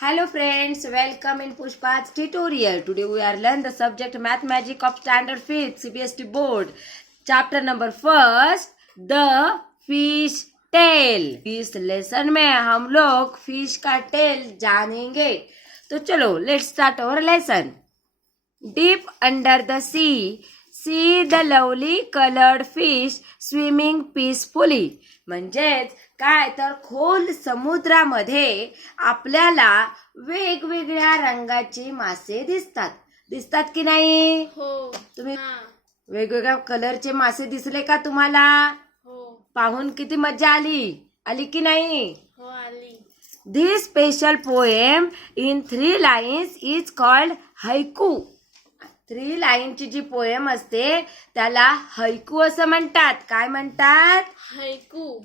Hello friends, welcome in Pushpa's tutorial. Today we are learn the subject Math Magic of Standard 5th CBSE Board. Chapter number 1st, The Fish Tail. Is lesson में हम लोग fish का tail जानेंगे. तो चलो let's start our lesson. Deep under the sea, see the lovely colored fish swimming peacefully. म्हणजेच काय तर खोल समुद्रामध्ये आपल्याला वेगवेगळ्या रंगाचे मासे दिसतात की नाही? हो. तुम्ही वेगवेगळ्या कलरचे मासे दिसले का तुम्हाला? हो. पाहून किती मजा आली की नाही? हो, आली. This special poem in 3 lines is called haiku. 3 लाईनची जी पोएम असते त्याला हैकू असं म्हणतात. काय म्हणतात? Haiku.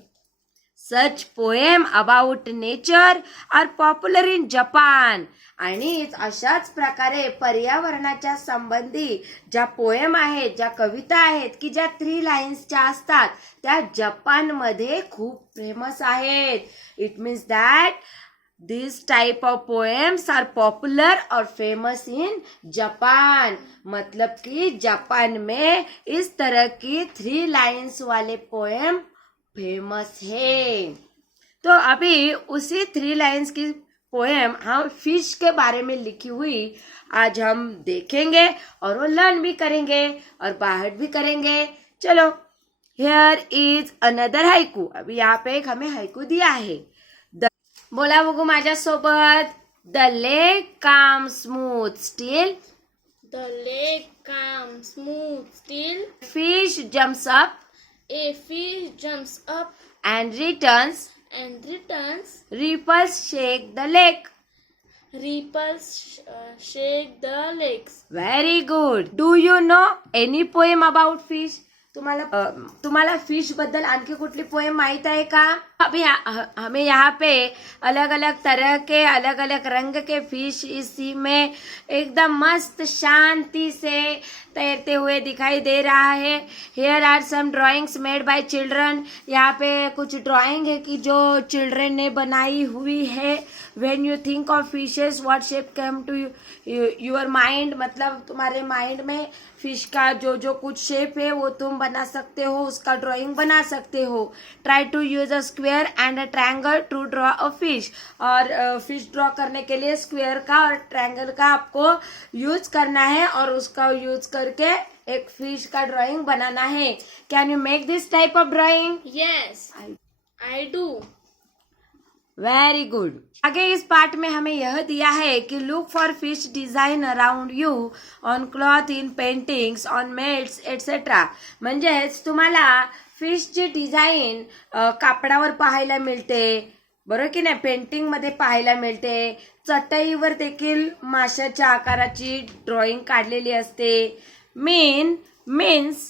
Such poem about nature are popular in Japan. आणि अशाच प्रकारे पर्यावरणाच्या संबंधी ज्या पोएम आहेत, ज्या कविता आहेत की ज्या 3 लाईन्सच्या असतात त्या जपानमध्ये खूप फेमस आहेत. It means that These type of poems are popular or famous in Japan. मतलब कि जापान में इस तरह की 3 लाइन्स वाले पोएम फेमस है. तो अभी उसी 3 लाइन्स की पोएम हम फिश के बारे में लिखी हुई आज हम देखेंगे और वो लर्न भी करेंगे और बाहर भी करेंगे. चलो, here is another haiku. अभी यहाँ पे एक हमें haiku दिया है. बोला बघू माझ्यासोबत. The lake calm smooth still. The lake calm smooth still. Fish jumps up A fish jumps up and returns. and returns. Ripples shake the lake. Ripples shake the lakes. Very good. Do you know any poem about fish? तुम्हाला fish बद्दल आणखी कुठली poem माहित आहे का? अभी हमें यहाँ पे अलग अलग तरह के अलग अलग रंग के फिश इस सी में एकदम मस्त शांति से तैरते हुए दिखाई दे रहा है. Here are some drawings made by children. यहाँ पे कुछ ड्राइंग है कि जो चिल्ड्रन ने बनाई हुई है. When you think of fishes, what shape come to your mind? मतलब तुम्हारे माइंड में फिश का जो कुछ शेप है वो तुम बना सकते हो, उसका ड्राइंग बना सकते हो. Try to use a square and a triangle to draw a fish. और फिश ड्रॉ करने के लिए स्क्वेयर का और ट्रायंगल का आपको यूज करना है और उसका यूज करके एक फिश का ड्राइंग बनाना है. Can you make this type of drawing? Yes, I do. Very good. आगे इस पार्ट में हमें यह दिया है कि look for fish design around you on cloth, in paintings, on mats etcetera. म्हणजेच तुम्हाला फिशची डिझाईन कापडावर पाहायला मिळते, बरोबर की नाही? पेंटिंग मध्ये पाहायला मिळते. चटईवर देखील माशाच्या आकाराची ड्रॉइंग काढलेली असते. Means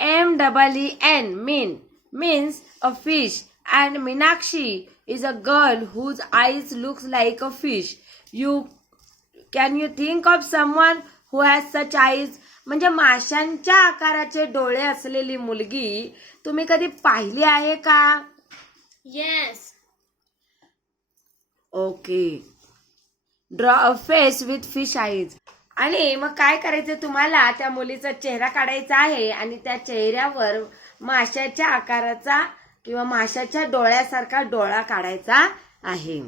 MEEN means a fish. And Meenakshi is a girl whose eyes looks like a fish. Can you think of someone who has such eyes? म्हणजे माशांच्या आकाराचे डोळे असलेली मुलगी तुम्ही कधी पाहिली आहे का? Yes. Okay. Draw a face with fish eyes. आणि मग काय करायचं, तुम्हाला त्या मुलीचा चेहरा काढायचा आहे आणि त्या चेहऱ्यावर माशाच्या आकाराचा किंवा माशाच्या डोळ्यासारखा डोळा काढायचा आहे.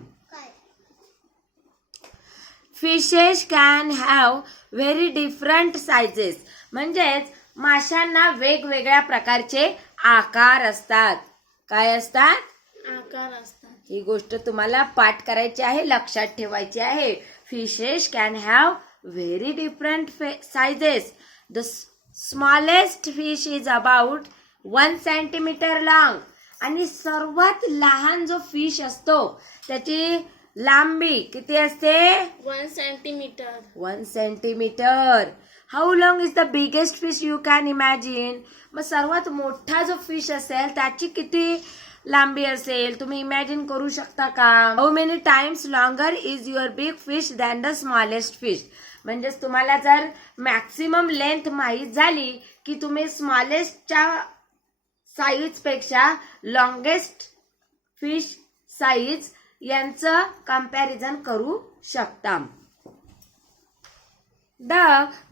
Fishes can have very different sizes. म्हणजेच माशांना वेगवेगळ्या प्रकारचे आकार असतात. काय असतात? आकार असतात. ही गोष्ट तुम्हाला पाठ करायची आहे, लक्षात ठेवायची आहे. Fishes can have very different sizes. The smallest fish is about 1 centimetre long. आणि सर्वात लहान जो फिश असतो त्याची लांबी किती असते? 1 centimetre. 1 centimetre. How long is the biggest fish you can imagine. मग सर्वात मोठा जो फिश असेल त्याची किती लांबी असेल तुम्ही इमॅजिन करू शकता का? How many times longer is your big fish than the smallest fish. म्हणजेच तुम्हाला जर मॅक्सिमम लेंथ माहीत झाली की तुम्ही स्मॉलेस्टच्या साईज पेक्षा लॉंगेस्ट फिश साईज यांचं कंपॅरिझन करू शकता. The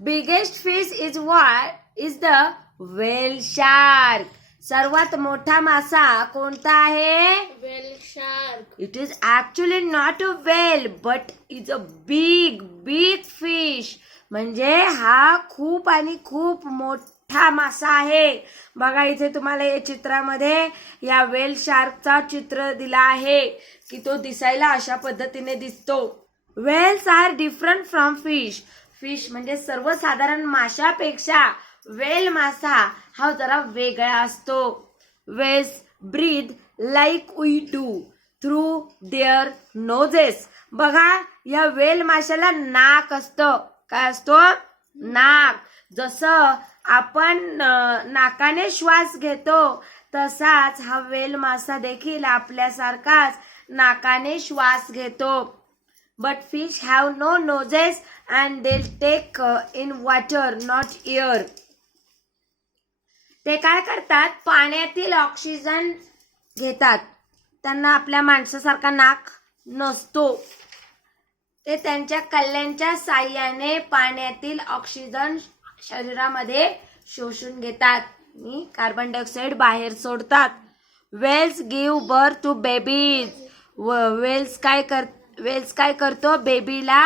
biggest fish is the whale shark. सर्वात मोठा मासा कोणता आहे? Whale shark. It is actually not a whale but is a big fish. म्हणजे हा खूप आणि खूप मोठा मासा आहे. बघा इथे तुम्हाला या चित्रामध्ये या व्हेल शार्कचा चित्र दिला आहे की तो दिसायला अशा पद्धतीने दिसतो. Whales are different from fish. Fish म्हणजे सर्वसाधारण माशापेक्षा व्हेल मासा हा जरा वेगळा असतो. Whales breathe like we do through their noses. बघा या व्हेल माशाला नाक असतं. काय असतो? नाक. जसं आपण नाकाने श्वास घेतो तसाच हा व्हेल मासा देखील आपल्यासारखाच नाकाने श्वास घेतो. But fish have no noses and they take in water not air. ते काय करतात? पाण्यातील ऑक्सिजन घेतात. त्यांना आपल्या माणसासारखा नाक नसतो. ते त्यांच्या कल्ल्यांच्या साह्याने पाण्यातील ऑक्सिजन शरीरामध्ये शोषून घेतात आणि कार्बन डायऑक्साईड बाहेर सोडतात. Whales give birth to babies. Whales काय करतो? बेबीला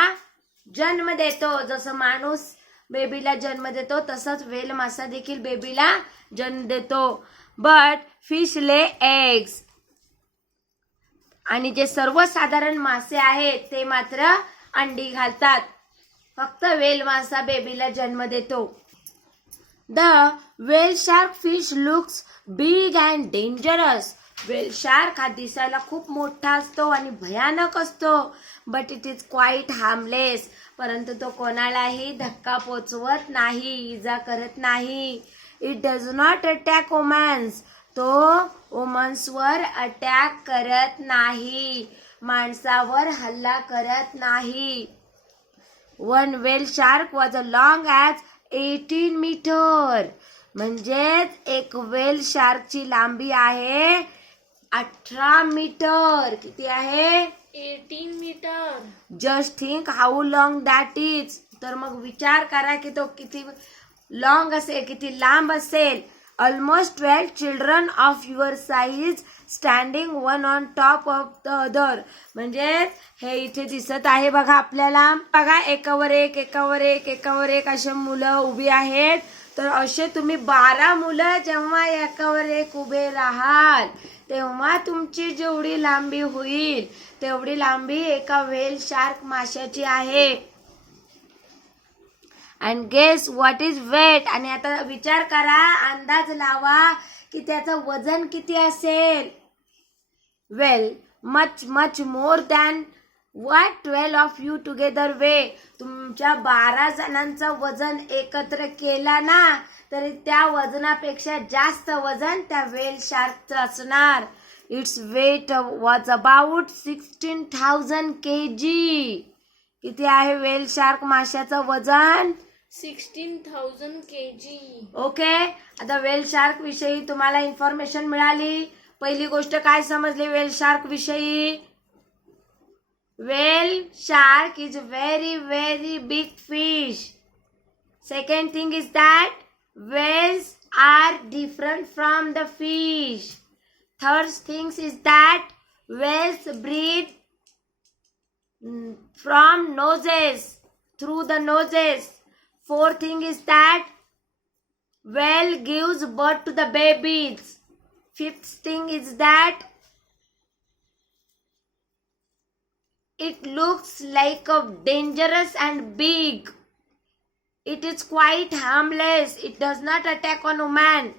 जन्म देतो. जसं माणूस बेबीला जन्म देतो तसंच व्हेल मासा देखील बेबीला जन्म देतो. But fish lay eggs. आणि जे सर्वसाधारण मासे आहेत ते मात्र अंडी घालतात. फक्त व्हेल मासा बेबीला जन्म देतो. The whale shark fish looks big and dangerous. Whale shark हा दिसायला खूप मोठा असतो आणि भयानक असतो. But it is quite harmless. परंतु तो कोणालाही धक्का पोचवत नाही, इजा करत नाही. It does not attack womans. तो वुमन्सवर अटॅक करत नाही, माणसावर हल्ला करत नाही. One whale shark was a long as 18 metre. म्हणजेच एक व्हेल शार्कची लांबी आहे 18 मीटर. किती आहे? 18 metre. Just think how long that is. तर मग विचार करा की तो किती लॉंग असेल, किती लांब असेल. Almost 12 children of your size standing one on top of the other. म्हणजे हे इथे दिसत आहे बघा आपल्याला. बघा एकावर एक असे मुलं उभी आहेत. तर असे तुम्ही 12 मुलं जेव्हा एकावर एक उभे राहाल तेव्हा तुमची जेवढी लांबी होईल तेवढी लांबी एका व्हेल शार्क माशाची आहे. And guess what is weight. आणि आता विचार करा, अंदाज लावा की त्याचं वजन किती असेल. Well much more than what 12 of you together weigh. तुमच्या 12 जणांचं वजन एकत्र केला ना तरी त्या वजनापेक्षा जास्त वजन त्या व्हेल शार्कचं असणार. Its weight was about 16,000 kg. किती आहे व्हेल शार्क माशाचं वजन? 16,000 kg. ओके. आता व्हेल शार्क विषयी तुम्हाला इन्फॉर्मेशन मिळाली. पहिली गोष्ट काय समजली व्हेल शार्क विषयी? Whale shark is very big fish. Second thing is that whales are different from the fish. Third thing is that whales breathe from noses, through the noses. Fourth thing is that whale gives birth to the babies. Fifth thing is that it looks like a dangerous and big. It is quite harmless. It does not attack on human.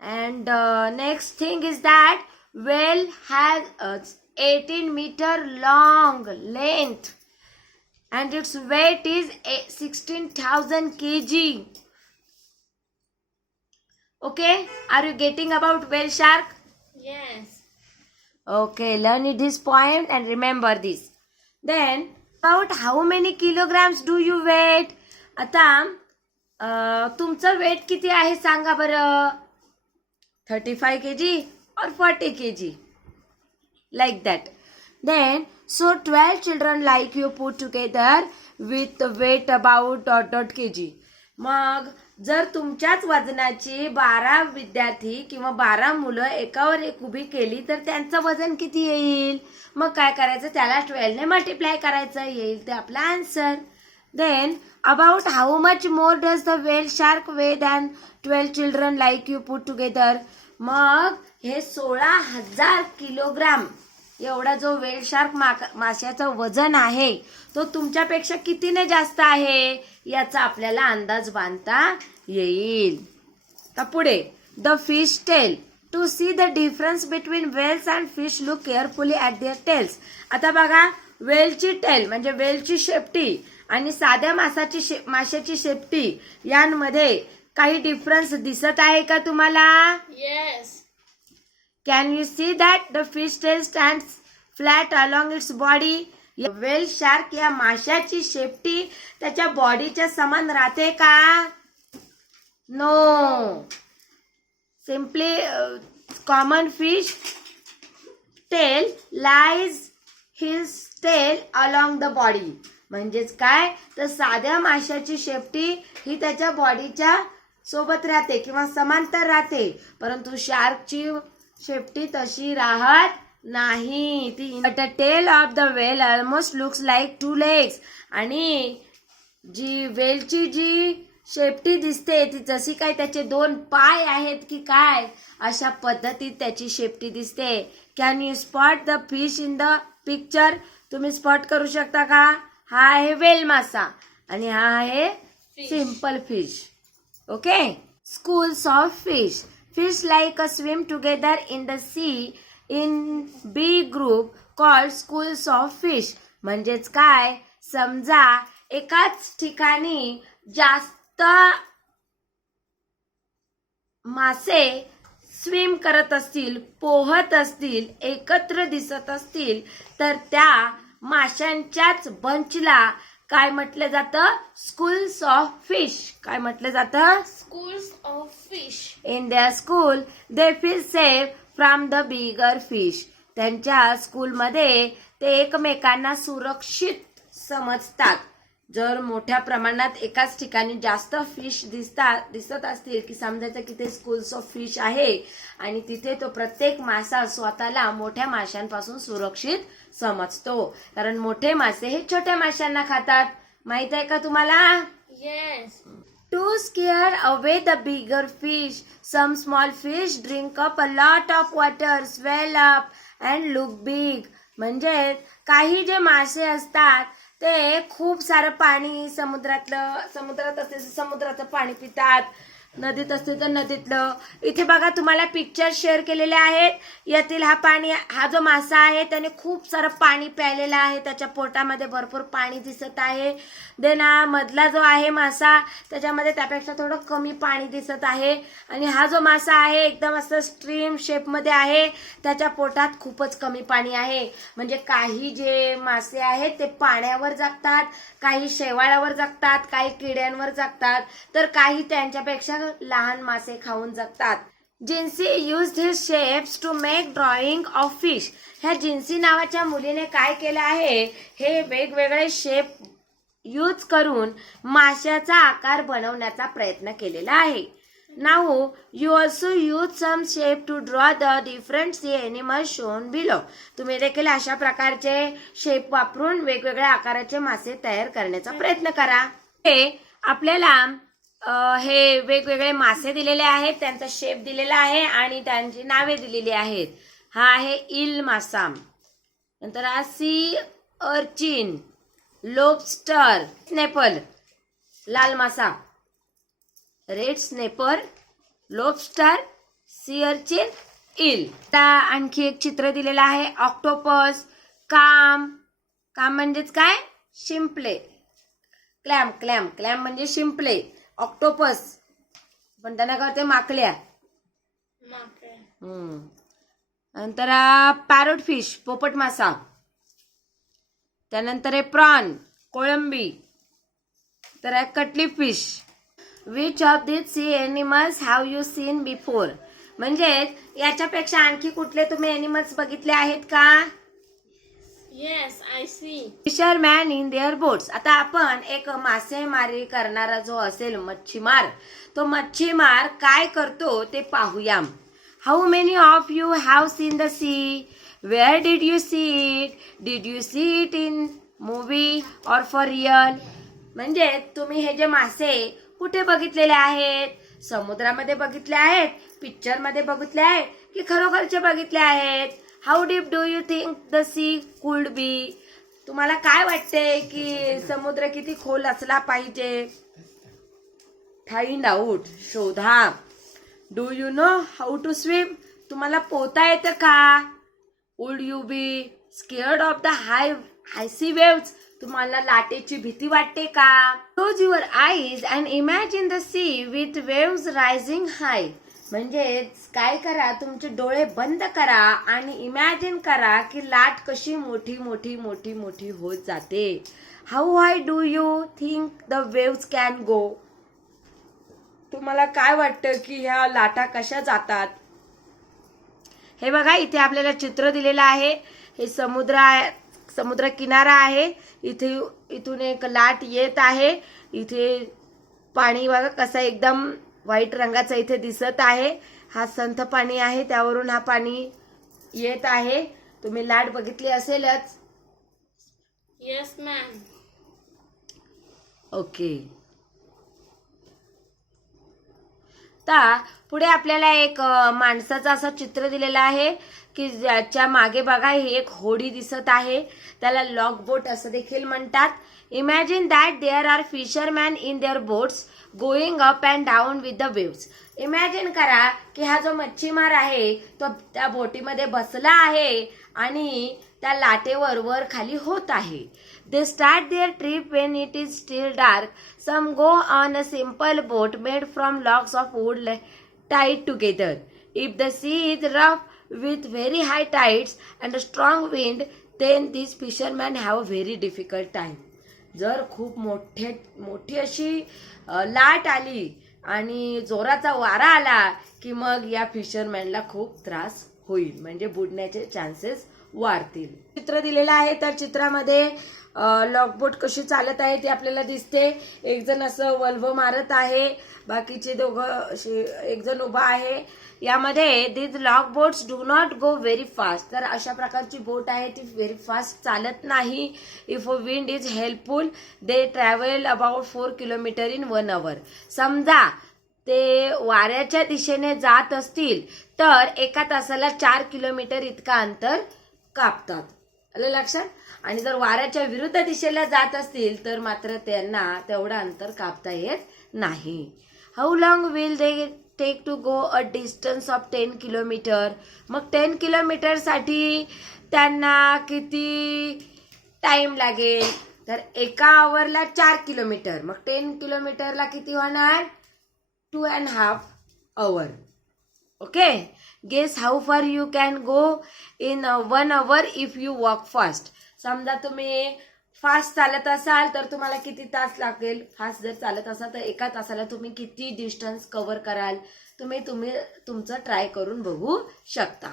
And next thing is that whale has 18 meter long length and its weight is 16,000 kg. Okay, are you getting about whale shark? Yes. Okay, learn this point and remember this. Then about how many kilograms do you weight? आता तुमचं weight किती आहे सांगा बरं. 35 kg or 40 kg? Like that. Then, so 12 children like you put together with weight about ... kg. मग जर तुमच्याच वजनाची 12 विद्यार्थी किंवा 12 मुलं एकावर एक उभी केली तर त्यांचं वजन किती येईल? मग काय करायचं? त्याला 12 ने मल्टिप्लाय करायचं, येईल ते आपला answer. Then, about how much more does the whale shark weigh than 12 children like you put together? मग हे 16,000 किलोग्राम एवढा जो वेल शार्क माशाचं वजन आहे तो तुमच्यापेक्षा कितीने जास्त आहे याचा आपल्याला अंदाज बांधता येईल. तर पुढे, the fish tail. To see the difference between whales and fish look carefully at their tails. आता बघा, वेलची टेल म्हणजे वेलची शेपटी आणि साध्या माशाची शेपटी यांमध्ये काही डिफरन्स दिसत आहे का तुम्हाला? Yes. Can you see that the fish tail stands flat along its body? Whale shark या माशाची शेपटी त्याच्या बॉडीच्या समान राहते का? No. Simply common fish tail lies his tail along the body. म्हणजेच काय, तर साध्या माशाची शेपटी ही त्याच्या बॉडीच्या सोबत राहते किंवा समांतर राहते, परंतु शार्कची शेपटी तशी राहत नाही. ती the tail of the whale almost looks like 2 legs. आणि जी वेलची जी शेपटी दिसते ती जशी काय त्याचे 2 पाय आहेत की काय, अशा पद्धतीत त्याची शेपटी दिसते. Can you spot the fish in the picture? तुम्ही स्पॉट करू शकता का? हा आहे वेल मासा आणि हा आहे simple fish. Okay. Schools of fish. Fish like a swim together in the sea in big group called schools of fish. म्हणजेच काय, समजा एकाच ठिकाणी जास्त मासे स्विम करत असतील, पोहत असतील, एकत्र दिसत असतील तर त्या माशांच्याच बंचला काय म्हटलं जातं? Schools of fish. काय म्हटलं जातं? Schools of fish. In their school they feel safe from the bigger fish. त्यांच्या स्कूलमध्ये ते एकमेकांना सुरक्षित समजतात. जर मोठ्या प्रमाणात एकाच ठिकाणी जास्त फिश दिसत असतील की समजायचं की ते स्कूल्स ऑफ फिश आहे आणि तिथे तो प्रत्येक मासा स्वतःला मोठ्या माशांपासून सुरक्षित समजतो, कारण मोठे मासे हे छोट्या माशांना खातात. माहित आहे का तुम्हाला? Yes. To scare away the bigger fish, some small fish drink up a lot of water, swell up and look big. म्हणजे काही जे मासे असतात ते खूप सारं पाणी समुद्रात असते समुद्राचं पाणी पितात, नदीत असते तर नदीतलं. इथे बघा तुम्हाला पिक्चर शेअर केलेले आहेत. यातील हा जो मासा आहे त्याने खूप सारं पाणी प्यायलेलं आहे, त्याच्या पोटामध्ये भरपूर पाणी दिसत आहे. देन हा मधला जो आहे मासा त्याच्यामध्ये त्यापेक्षा थोडं कमी पाणी दिसत आहे. आणि हा जो मासा आहे एकदम असं स्ट्रीम शेपमध्ये आहे, त्याच्या पोटात खूपच कमी पाणी आहे. म्हणजे काही जे मासे आहेत ते पाण्यावर जगतात, काही शेवाळावर जगतात, काही किड्यांवर जगतात, तर काही त्यांच्यापेक्षा लहान मासे खाऊन जगतात. जिन्सी used his shapes to make drawing of fish. ह्या जिन्सी नावाच्या मुलीने काय केलं आहे, हे वेगवेगळे शेप यूज करून माशाचा आकार बनवण्याचा प्रयत्न केलेला आहे. Now you also use some shape to draw the different sea animals shown below. तुम्ही देखील अशा प्रकारचे शेप वापरून वेगवेगळ्या आकाराचे मासे तयार करण्याचा प्रयत्न करा. हे आपल्याला हे वेगवेगळे मासे दिलेले आहेत, त्यांचा शेप दिलेला आहे आणि त्यांची नावे दिलेली आहेत. हा आहे इल मासा, नंतर हा सी अर्चिन, लोबस्टर, स्नेपल लाल मासा, red snapper, lobster, sea urchin, eel. आणखी एक चित्र दिलेलं आहे ऑक्टोपस, काम म्हणजेच काय, शिंपले, क्लॅम म्हणजे शिंपले, ऑक्टोपस पण त्यांना करते माकल्या. नंतर पॅरोट फिश, पोपट मासा. त्यानंतर आहे प्रॉन, कोळंबी. तर आहे cuttle fish. Which of this sea animals have you seen before? म्हणजे याच्यापेक्षा आणखी कुठले तुम्ही एनिमल्स बघितले आहेत का? Yes, I see. Fisherman in their boats. आता आपण एक मासेमारी करणारा जो असेल मच्छीमार, तो मच्छीमार काय करतो ते पाहूया. How many of you have seen the sea? Where did you see it? Did you see it in movie or for real? म्हणजे तुम्ही हे जे मासे कुठे बघितलेले आहेत? समुद्रामध्ये बघितले आहेत, पिक्चरमध्ये बघितले आहेत की खरोखरचे बघितले आहेत? How deep do you think the sea could be? तुम्हाला काय वाटते की समुद्र किती खोल असला पाहिजे? फाइंड आउट, शोधा. Do you know how to swim? तुम्हाला पोहता येतं का? Would you be scared of the high sea waves? तुम्हाला लाटेची भीती वाटते का? Close your eyes and imagine the sea with waves rising high. म्हणजेच काय करा, तुमचे डोळे बंद करा आणि इमॅजिन करा की लाट कशी मोठी मोठी मोठी मोठी होत जाते. How high do you think the waves can go? तुम्हाला काय वाटतं की ह्या लाटा कशा जातात? हे बघा, इथे आपल्याला चित्र दिलेलं आहे. हे समुद्र किनारा आहे. इथून एक लाट येत आहे. इथे पाणी बघा कसं एकदम व्हाईट रंगाचं इथे दिसत आहे. हा संथ पाणी आहे, त्यावरून हा पाणी येत आहे. तुम्ही लाट बघितली असेलच. Yes, ma'am. ओके. आता पुढे आपल्याला एक माणसाचं असं चित्र दिलेलं आहे की ज्याच्या मागे बघा ही एक होडी दिसत आहे. त्याला लॉग बोट असं देखील म्हणतात. Imagine that there are fisherman in their boats going up and down with the waves. Imagine करा की हा जो मच्छीमार आहे तो त्या बोटीमध्ये बसला आहे आणि त्या लाटेवर वर खाली होत आहे. They start their trip when it is still dark. Some go on a simple boat made from logs of wood tied together. If the sea is rough with very high tides and a strong wind, then these fishermen have a very difficult time. जर खूप मोठी अशी लाट आली आणि जोराचा वारा आला की मग या फिशरमॅनला खूप त्रास होईल, म्हणजे बुडण्याचे चान्सेस वाढतील. चित्र दिलेलं आहे, तर चित्रामध्ये लॉकबोट कशी चालत आहे ते आपल्याला दिसते. एक जण असं वल्व मारत आहे, बाकीचे दोघं एक जण उभा आहे. यामध्ये this lock boats do not go very fast. तर अशा प्रकारची बोट आहे ती व्हेरी फास्ट चालत नाही. If wind is helpful they travel about 4 kilometre in 1 hour. समजा ते वाऱ्याच्या दिशेने जात असतील तर एका तासाला 4 किलोमीटर इतका अंतर कापतात. आलं लक्षात? आणि जर वाऱ्याच्या विरुद्ध दिशेला जात असतील तर मात्र त्यांना तेवढं अंतर कापता येत नाही. How long will they take to go a distance of 10 kilometre. मग 10 किलोमीटरसाठी त्यांना किती टाइम लागेल? तर एका आवरला 4 किलोमीटर, मग 10 किलोमीटरला किती होणार? 2.5 hours. Okay. Guess how far you can go in 1 hour if you walk fast. समजा तुम्ही फास्ट चालत असाल तर तुम्हाला किती तास लागेल? फास्ट जर चालत असाल तर एका तासाला तुम्ही किती डिस्टन्स कव्हर कराल? तुम्ही तुमचं ट्राय करून बघू शकता.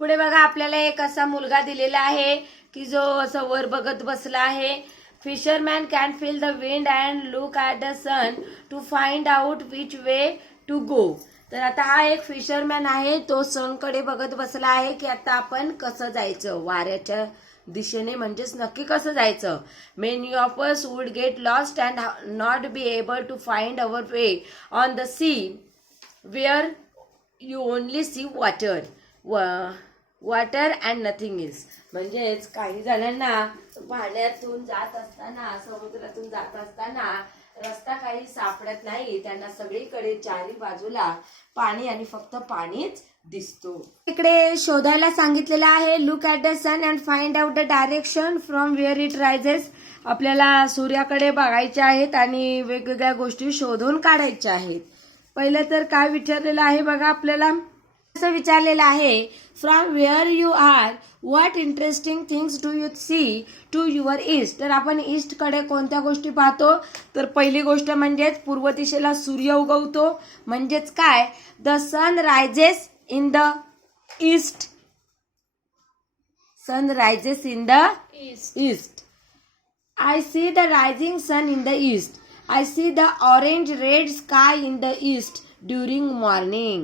पुढे बघा, आपल्याला एक असा मुलगा दिलेला आहे की जो असं वर बघत बसला आहे. Fisherman can feel the wind and look at the sun to find out which way to go. तर आता हा एक फिशरमॅन आहे, तो सनकडे बघत बसला आहे की आता आपण कसं जायचं वाऱ्याच्या दिशेने, म्हणजेच नक्की कसं जायचं. Many of us would get lost and not be able to find our way on the sea where you only see water and nothing is. म्हणजेच काही जणांना पाण्यातून जात असताना, समुद्रातून जात असताना रस्ता काही सापडत नाही. त्यांना सगळीकडे चारी बाजूला पाणी आणि फक्त पाणीच दिसतो. इकडे शोधायला सांगितलेलं आहे. Look at the sun and find out the direction from where it rises. आपल्याला सूर्याकडे बघायचे आहेत आणि वेगवेगळ्या गोष्टी शोधून काढायच्या आहेत. पहिलं तर काय विचारलेलं आहे बघा, आपल्याला असं विचारलेलं आहे, from where you are what interesting things do you see to your east. तर आपण ईस्टकडे कोणत्या गोष्टी पाहतो? तर पहिली गोष्ट म्हणजेच पूर्व दिशेला सूर्य उगवतो. म्हणजेच काय? The sun rises in the east. Sun rises in the East. east. I see the rising sun in the east. I see the orange red sky in the east during morning.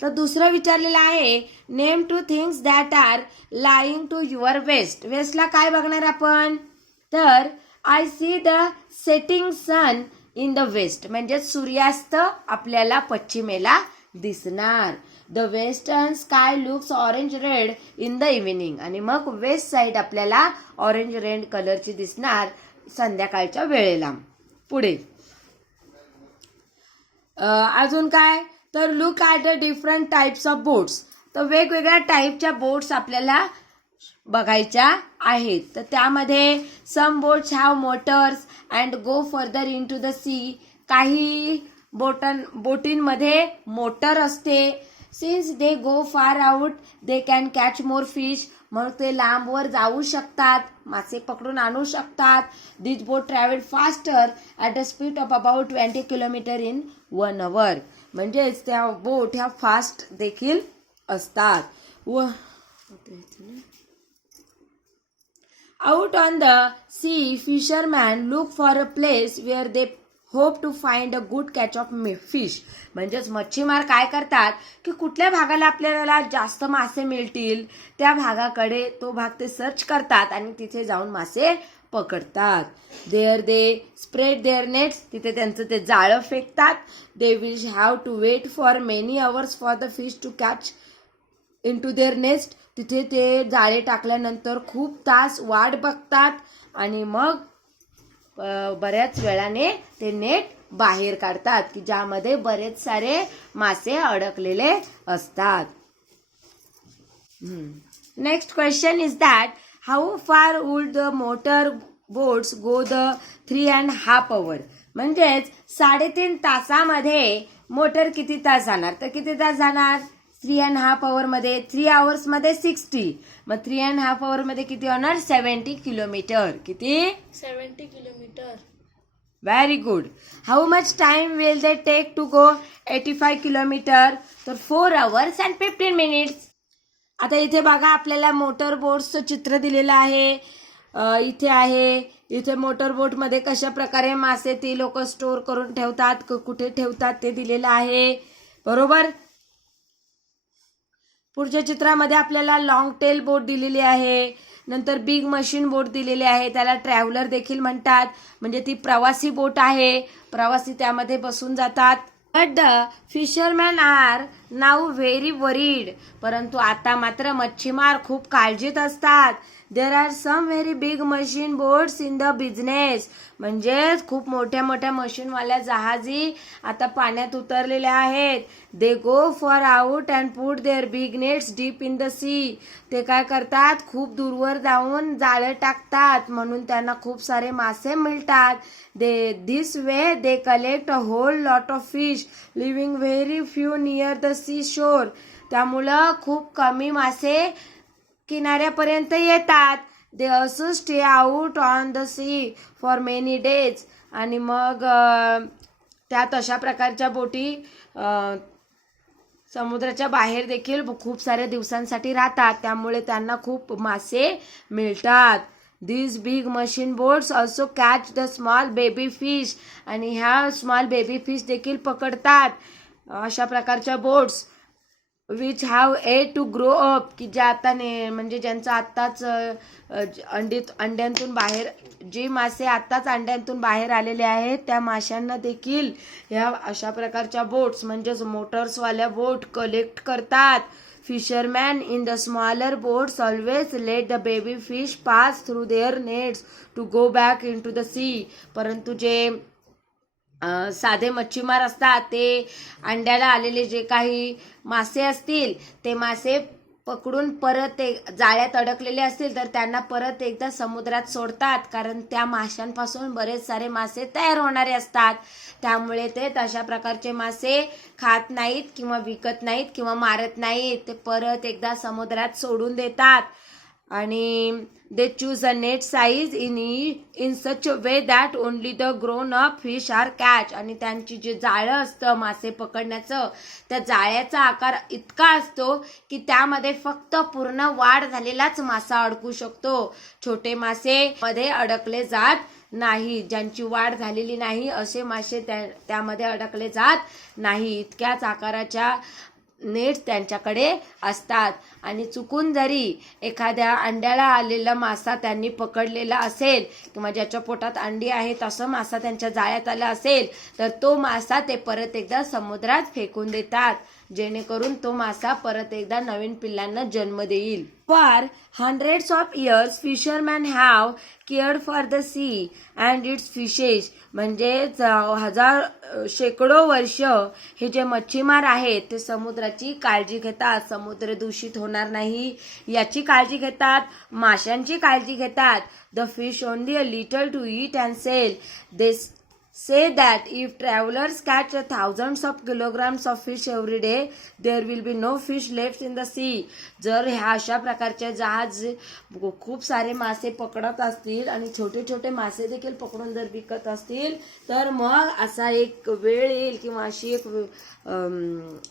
तर दुसरं विचारलेलं आहे, name two things that are lying to your west. वेस्टला काय बघणार आपण? तर I see the setting sun in the west, म्हणजे सूर्यास्त आपल्याला पश्चिमेला दिसणार. The western sky looks orange red in the evening. आणि मग वेस्ट साईड आपल्याला ऑरेंज रेड कलरची दिसणार संध्याकाळच्या वेळेला. पुढे अजून काय? तर look at the different types of boats. तर वेगवेगळ्या टाईपच्या बोट्स आपल्याला बघायच्या आहेत. तर त्यामध्ये some boats have motors and go further into the sea. काही बोटींमध्ये मोटर असते. Since they go far out they can catch more fish. मग ते लांबवर जाऊ शकतात, मासे पकडून आणू शकतात. This boat travel faster at a speed of about 20 kilometre in 1 hour. म्हणजेच त्या बोट ह्या फास्ट देखील असतात. Out on the sea fisherman look for a place where they hope to find a good catch of fish. म्हणजेच मच्छीमार काय करतात की कुठल्या भागाला आपल्याला जास्त मासे मिळतील त्या भागाकडे तो भाग ते सर्च करतात आणि तिथे जाऊन मासे पकडतात. There they spread their nets. तिथे त्यांचं ते जाळं फेकतात. They will have to wait for many hours for the fish to catch into their nest. तिथे ते जाळे टाकल्यानंतर खूप तास वाट बघतात आणि मग बऱ्याच वेळाने ते नेट बाहेर काढतात की ज्यामध्ये बरेच सारे मासे अडकलेले असतात. Next question is that how far would the motor boats go the 3.5 hours. म्हणजेच 3.5 तासामध्ये मोटर किती तास जाणार? तर किती तास जाणार? 3.5 hours मध्ये 3 hours मध्ये 60. मग 3.5 hours मध्ये किती होणार? 70 किलोमीटर. किती? 70 kilometer. Very good. How much time will they take to go 85 kilometre? तर 4 hours and 15 minutes. आता इथे बघा आपल्याला मोटर बोट्सचं चित्र दिलेलं आहे. इथे आहे. इथे मोटर बोटमध्ये कशा प्रकारे मासे ती लोक स्टोर करून ठेवतात, कुठे ठेवतात ते दिलेलं आहे. बरोबर. पुढच्या चित्रामध्ये आपल्याला लॉंग टेल बोट दिलेली आहे. नंतर बिग मशीन बोट दिलेली आहे. त्याला ट्रॅव्हलर देखील म्हणतात. म्हणजे ती प्रवासी बोट आहे. प्रवासी त्यामध्ये बसून जातात. But the fisherman are now very worried. परंतु आता मात्र मच्छीमार खूप काळजीत असतात. There are some very big machine boats in the business. म्हणजेच खूप मोठ्या मोठ्या मशीनवाल्या जहाजी आता पाण्यात उतरलेल्या आहेत. They go for out and put their big nets deep in the sea. ते काय करतात? खूप दूरवर जाऊन जाळं टाकतात म्हणून त्यांना खूप सारे मासे मिळतात. This way they collect a whole lot of fish living very few near the sea shore. त्यामुळं खूप कमी मासे किनाऱ्यापर्यंत येतात. They also stay out on the sea for many days. आणि मग त्यात अशा प्रकारच्या बोटी समुद्राच्या बाहेर देखील खूप साऱ्या दिवसांसाठी राहतात. त्यामुळे त्यांना खूप मासे मिळतात. These big machine boats also catch the small baby fish. आणि ह्या स्मॉल बेबी फिश देखील पकडतात. अशा प्रकारच्या boats which have ate to grow up, की ज्या आता म्हणजे ज्यांचं आत्ताच अंड्यांतून बाहेर, जे मासे आत्ताच अंड्यांतून बाहेर आलेले आहेत त्या माशांना देखील ह्या अशा प्रकारच्या बोट्स म्हणजेच मोटर्सवाल्या बोट कलेक्ट करतात. Fisherman in the smaller boats always let the baby fish pass through their nets to go back into the sea. परंतु जे साधे मच्छीमार असतात ते अंड्याला आलेले जे काही मासे असतील ते मासे पकडून परत ते जाळ्यात अडकलेले असतील तर त्यांना परत एकदा समुद्रात सोडतात. कारण त्या माशांपासून बरेच सारे मासे तयार होणारे असतात. त्यामुळे ते तशा प्रकारचे मासे खात नाहीत किंवा विकत नाहीत किंवा मारत नाहीत. ते परत एकदा समुद्रात सोडून देतात. आणि they choose a net size in such a way that only the grown up fish are catch. आणि त्यांची जे जाळं असतं मासे पकडण्याचं, त्या जाळ्याचा आकार इतका असतो की त्यामध्ये फक्त पूर्ण वाढ झालेलाच मासा अडकू शकतो. छोटे मासे मध्ये अडकले जात नाही. ज्यांची वाढ झालेली नाही असे मासे त्यामध्ये अडकले जात नाही. इतक्याच आकाराच्या नेट त्यांच्याकडे असतात. आणि चुकून जरी एखाद्या अंड्याला आलेला मासा त्यांनी पकडलेला असेल किंवा ज्याच्या पोटात अंडी आहेत असं मासा त्यांच्या जाळ्यात आला असेल तर तो मासा ते परत एकदा समुद्रात फेकून देतात, जेणेकरून तो मासा परत एकदा नवीन पिल्लांना जन्म देईल. For hundreds of years fishermen have cared for the sea and its fishes. म्हणजे शेकडो वर्ष हे जे मच्छीमार आहेत ते समुद्राची काळजी घेतात. समुद्र दूषित होणार नाही याची काळजी घेतात, माशांची काळजी घेतात. The fish only a little to eat and sell. They say that if travelers catch thousands of kilograms of fish every day, there will be no fish left in the sea. जर ह्या अशा प्रकारचे जहाज खूप सारे मासे पकडत असतील आणि छोटे छोटे मासे देखील पकडून जर विकत असतील तर मग असा एक वेळ येईल किंवा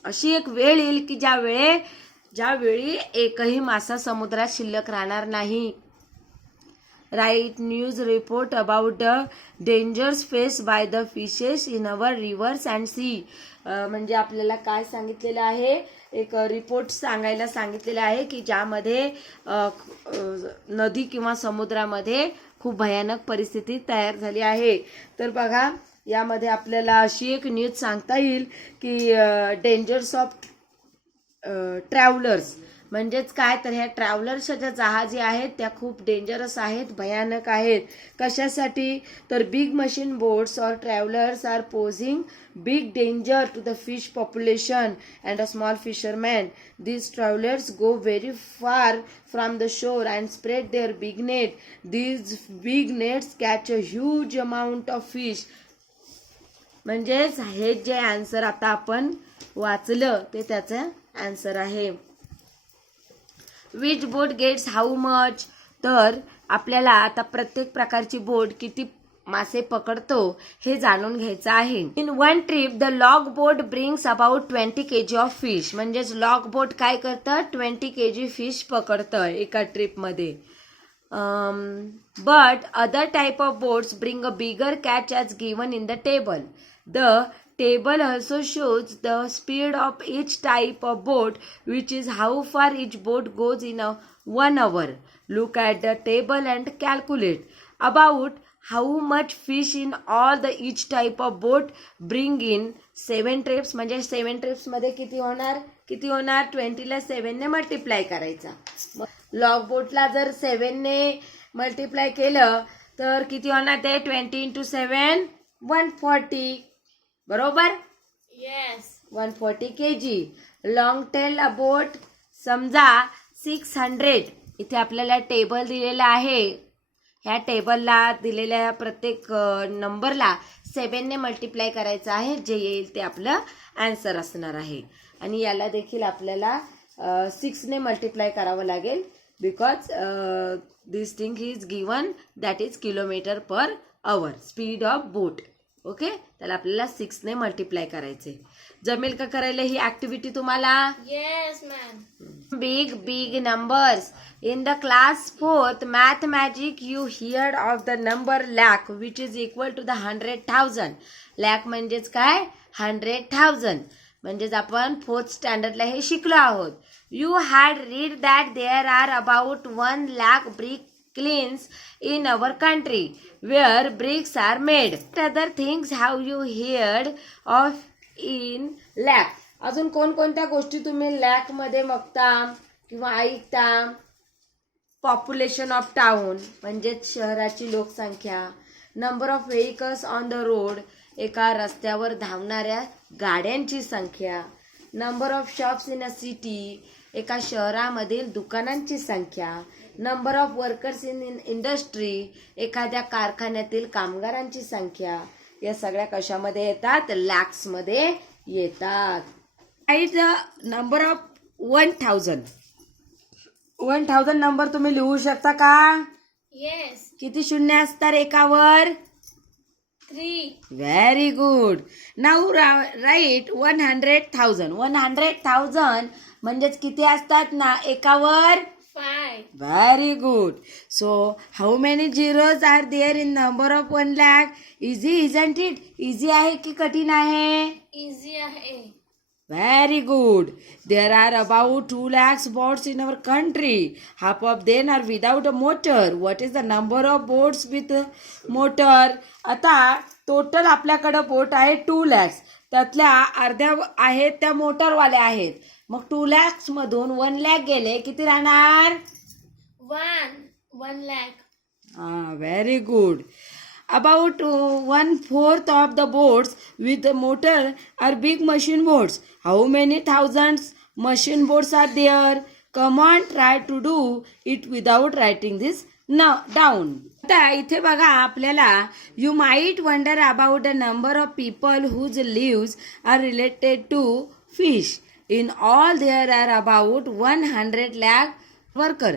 अशी एक वेळ येईल की ज्यावेळी एकही मासा समुद्रात शिल्लक राहणार नाही. Write news report about the dangers faced by the fishes in our rivers and sea. म्हणजे आपल्याला काय सांगितलेलं आहे, एक रिपोर्ट सांगायला सांगितलेला आहे की ज्यामध्ये नदी किंवा समुद्रामध्ये खूप भयानक परिस्थिती तयार झाली आहे. तर बघा यामध्ये आपल्याला अशी एक न्यूज सांगता येईल की डेंजर्स ऑफ ट्रॅव्हलर्स. म्हणजेच काय तर ह्या ट्रॅव्हलर्सच्या ज्या जहाजी आहेत त्या खूप डेंजरस आहेत, भयानक आहेत. कशासाठी तर बिग मशीन बोट्स और travellers are posing big danger to the fish population and a small fisherman. These travelers go very far from the shore and spread their big net. These big nets catch a huge amount of fish. म्हणजेच हे जे answer आता आपण वाचलं ते त्याचं answer आहे. Which boat gets how much. तर आपल्याला आता प्रत्येक प्रकारची बोट किती मासे पकडतो हे जाणून घ्यायचं आहे. In one trip the log boat brings about 20 kg of fish. म्हणजेच लॉग बोट काय करतं, 20 kg फिश पकडतं एका ट्रिपमध्ये. But other type of boats bring a bigger catch as given in the table. The table also shows the speed of each type of boat, which is how far each boat goes in a 1 hour. Look at the table and calculate about how much fish in all the each type of boat bring in 7 trips. म्हणजे 7 trips मध्ये किती होणार 20 ला 7 ने multiply करायचा. Log बोटला जर 7 ने multiply केलं तर किती होणार ते 20 × 7 140. बरोबर. Yes. 140 kg. Long tell a बोट समजा 600. इथे आपल्याला टेबल दिलेला आहे. ह्या टेबलला दिलेल्या प्रत्येक नंबरला 7 ने मल्टिप्लाय करायचं आहे. जे येईल ते आपलं आन्सर असणार आहे. आणि याला देखील आपल्याला 6 ने मल्टिप्लाय करावं लागेल because this thing is given that is kilometre per hour speed of boat. Okay, त्याला आपल्याला 6 ने मल्टिप्लाय करायचे. जमेल का करायला ही ऍक्टिव्हिटी तुम्हाला? Yes ma'am. Big numbers. In the class 4th math magic you heard of the number lakh which is equal to the 100,000. Lakh म्हणजेच काय 100,000. म्हणजेच आपण 4th स्टँडर्डला हे शिकलो आहोत. You had read that there are about 1 lakh brick kilns in our country where bricks are made. What other things have you heard of in lakh? अजून कोणकोणत्या गोष्टी तुम्ही लॅक मध्ये बघता किंवा ऐकता? पॉप्युलेशन ऑफ टाउन म्हणजेच शहराची लोकसंख्या. Number of vehicles on the road एका रस्त्यावर धावणाऱ्या गाड्यांची संख्या. Number of shops in a city एका शहरामधील दुकानांची संख्या. Number of workers in industry एखाद्या कारखान्यातील कामगारांची संख्या. या सगळ्या कशामध्ये येतात? लॅक्स मध्ये येतात. Write the number of 1000. 1000 number तुम्ही लिहू शकता का? Yes. किती शून्य असतात एकावर? 3. Very good. Now right 100,000. 100,000 म्हणजेच किती असतात ना एकावर? 5. Very good. So how many zeros are there in number of 1 lakh? Easy isn't it? Easy आहे की कठीण आहे? Easy आहे. Very good. There are about 2 lakhs boats in our country. Half of them are without a motor. What is the number of boats with a motor? आता total आपल्याकडे बोट आहे 2 lakhs. त्यातल्या अर्ध्या आहेत त्या मोटरवाल्या आहेत. मग 2 lakhs मधून 1 lakh गेले किती राहणार? 1 lakh. Very good. About 1/4 of the boats with the motor are big machine boats. How many thousands machine boats are there? Come on, try to do it without writing this down. आता इथे बघा आपल्याला you might wonder about the number of people whose lives are related to fish. In all there are about 100 lakh worker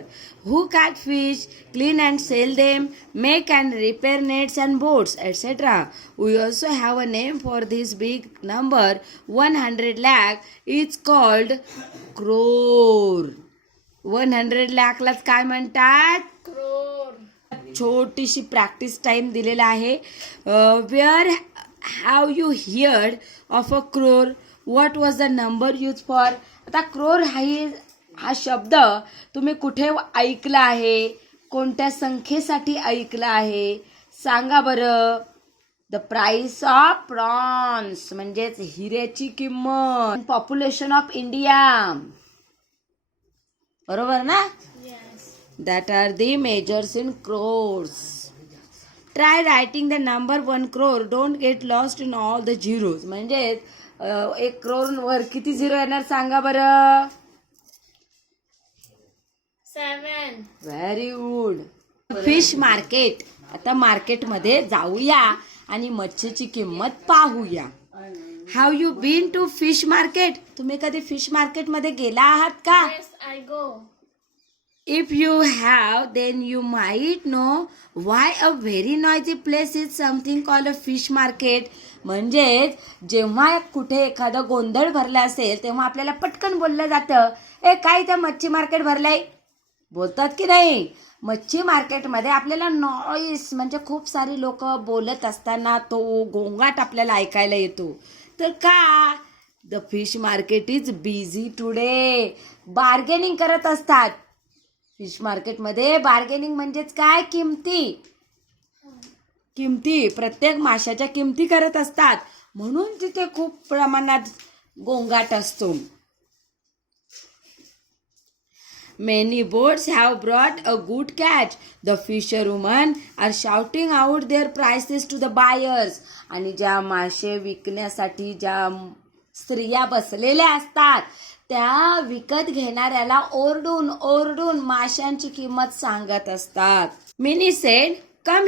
who catch fish, clean and sell them, make and repair nets and boats, etc. We also have a name for this big number. 100 lakh is called crore. 100 lakh लाच काय म्हणतात? Crore. छोटीशी practice time दिलेला आहे. Where have you heard of a crore? What was the number use for? आता क्रोर हा शब्द तुम्ही कुठे ऐकला आहे? कोणत्या संख्येसाठी ऐकला आहे? सांगा बरं. द प्राइस ऑफ प्रॉन्स म्हणजेच हिऱ्याची किंमत. Population of India. बरोबर ना? Yes. That are the measures in crores. Try writing the number 1 crore. Don't get lost in all the zeros. म्हणजे 1 crore वर किती झिरो येणार सांगा बरं. 7. Very good. Fish market. आता मार्केटमध्ये जाऊया आणि मच्छीची किंमत पाहूया. Have you been to fish market? तुम्ही कधी फिश मार्केटमध्ये गेला आहात का? Yes, I go. If you have, then you might know why a very noisy place is something called a fish market. म्हणजेच जेव्हा कुठे एखादा गोंधळ भरला असेल तेव्हा आपल्याला पटकन बोललं जातं, काय त्या मच्छी मार्केट भरलंय? बोलतात की नाही? मच्छी मार्केटमध्ये आपल्याला नॉईस म्हणजे खूप सारी लोक बोलत असताना तो गोंगाट आपल्याला ऐकायला येतो. तर का? The fish market is busy today. Bargaining करत असतात. फिश मार्केटमध्ये बार्गेनिंग म्हणजेच काय? किमती प्रत्येक माशाच्या किमती करत असतात. म्हणून तिथे खूप प्रमाणात गोंगाट असतो. Many boats have brought a good catch. The fisherwomen are shouting out their prices to the buyers. आणि ज्या मासे विकण्यासाठी ज्या स्त्रिया बसलेल्या असतात त्या विकत घेणाऱ्याला ओरडून ओरडून माशांची किंमत सांगत असतात. Minnie said, come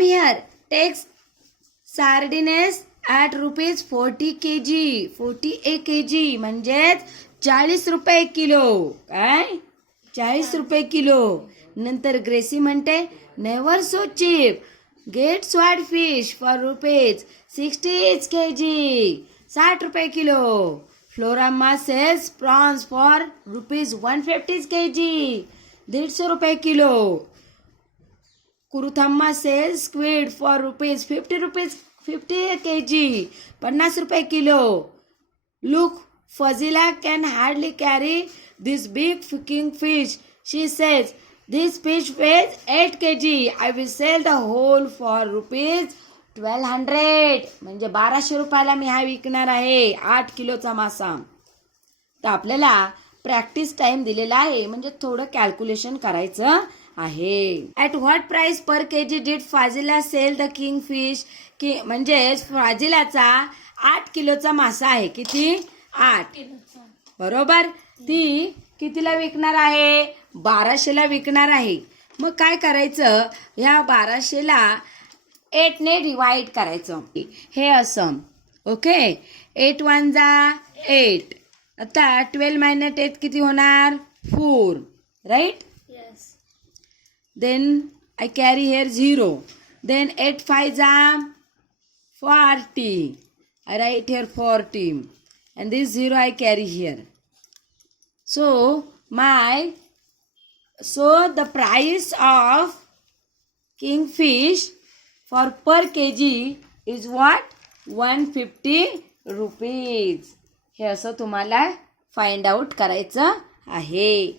here, take sardines at rupees 40 kg. 40 kg म्हणजेच 40 रुपये किलो. काय? 40 रुपये किलो. नंतर ग्रेसी म्हणते नेव्हर सो चीप. गेट स्वॅड फिश फॉर रुपीज 60 kg. 60 रुपये kilo. Floramma sells prawns for rupees 150 kg. 150 रुपये kilo. Kuruthamma sells squid for rupees 50 kg. 50 रुपये kilo. Look, Fazila can hardly carry this big fucking fish. She says, this fish weighs 8 kg. I will sell the whole for rupees 1200. म्हणजे 1200 रुपयाला मी हा विकणार आहे 8 किलोचा मासा. तर आपल्याला प्रॅक्टिस टाइम दिलेला आहे म्हणजे थोडं कॅल्क्युलेशन करायचं आहे. At what price per kg did Fazila sell the kingfish? की म्हणजे फाजिलाचा 8 किलोचा मासा आहे. किती? 8. बरोबर. ती कितीला विकणार आहे? 1200ला विकणार आहे. मग काय करायचं? ह्या 1200ला 8 ने डिवाइड करायचं. हे असं. ओके. 8 1 8. आता 12 - 8 किती होणार? 4. right? Yes. Then I carry here 0. Then 8 5 are 40. I write here 40. And this 0 I carry here. So the price of kingfish for per kg is what? 150 rupees. हे असं तुम्हाला फाइंड आउट करायचं आहे.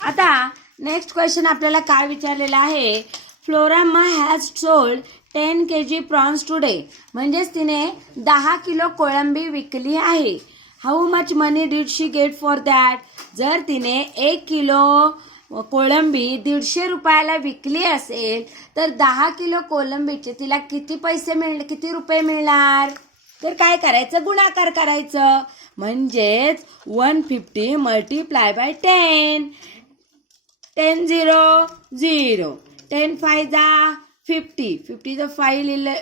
आता नेक्स्ट क्वेश्चन आपल्याला काय विचारलेला आहे? Floramma has sold 10 kg prawns today. म्हणजेच तिने 10 किलो कोळंबी विकली आहे. How much money did she get for that? जर तिने 1 किलो कोळंबी 150 रुपयाला विकली असेल तर 10 किलो कोळंबीचे तिला किती रुपये मिळणार? तर काय करायचं? गुणाकार करायचं. म्हणजेच 150 मल्टिप्लाय बाय 10. 10 0 0. 10 5 जा 50. 50 चं 5 लिहिलं,